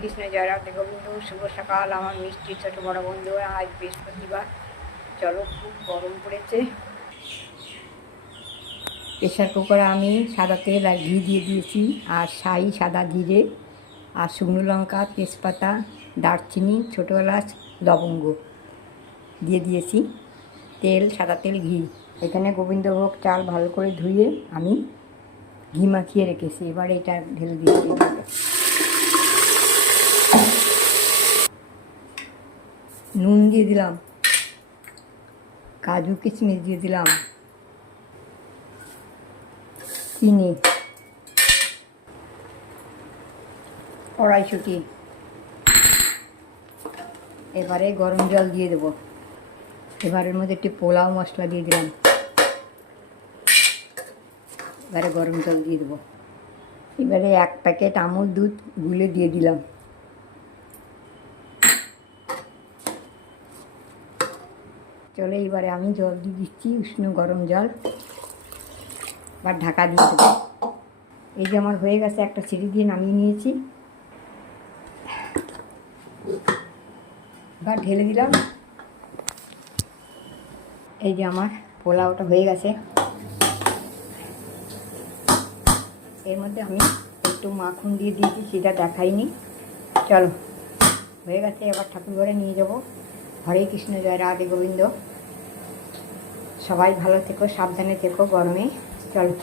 কৃষ্ণ জয় রাধে গোবিন্দ। শুভ সকাল আমার মিষ্টি ছোট বড় বন্ধু। আজ বৃহস্পতিবার। চলো, খুব গরম পড়েছে। প্রেশার কুকারে আমি সাদা তেল আর ঘি দিয়ে দিয়েছি, আর ছাই, সাদা জিরে আর শুকনো লঙ্কা, তেজপাতা, দারচিনি, ছোটো এলাচ, লবঙ্গ দিয়ে দিয়েছি। তেল, সাদা তেল, ঘি। এখানে গোবিন্দভোগ চাল ভালো করে ধুয়ে আমি ঘি মাখিয়ে রেখেছি। এবার এটা ঢেলে দিয়েছি। নুন দিয়ে দিলাম, কাজু কিশমিশ দিয়ে দিলাম, চিনি, কড়াইশুঁটি। এবারে গরম জল দিয়ে দেবো। এবারের মধ্যে একটি পোলাও মশলা দিয়ে দিলাম। এবারে গরম জল দিয়ে দেবো। এবারে 1 প্যাকেট আমুল দুধ গুলে দিয়ে দিলাম। চলো, এবারে আমি জল দিয়ে দিচ্ছি, উষ্ণ গরম জল। এবার ঢাকা দিয়ে দেবো। এই যে আমার হয়ে গেছে, একটা সিটি দিয়ে নামিয়ে নিয়েছি। এবার ঢেলে দিলাম। এই যে আমার পোলাওটা হয়ে গেছে। এর মধ্যে আমি একটু মাখন দিয়ে দিয়েছি, সেটা দেখাইনি। চলো, হয়ে গেছে। এবার ঠাকুর ঘরে নিয়ে যাব। হরে কৃষ্ণ, জয় রাধে গোবিন্দ। সবাই ভালো থেকো, সাবধানে থেকো গরমে। চলো।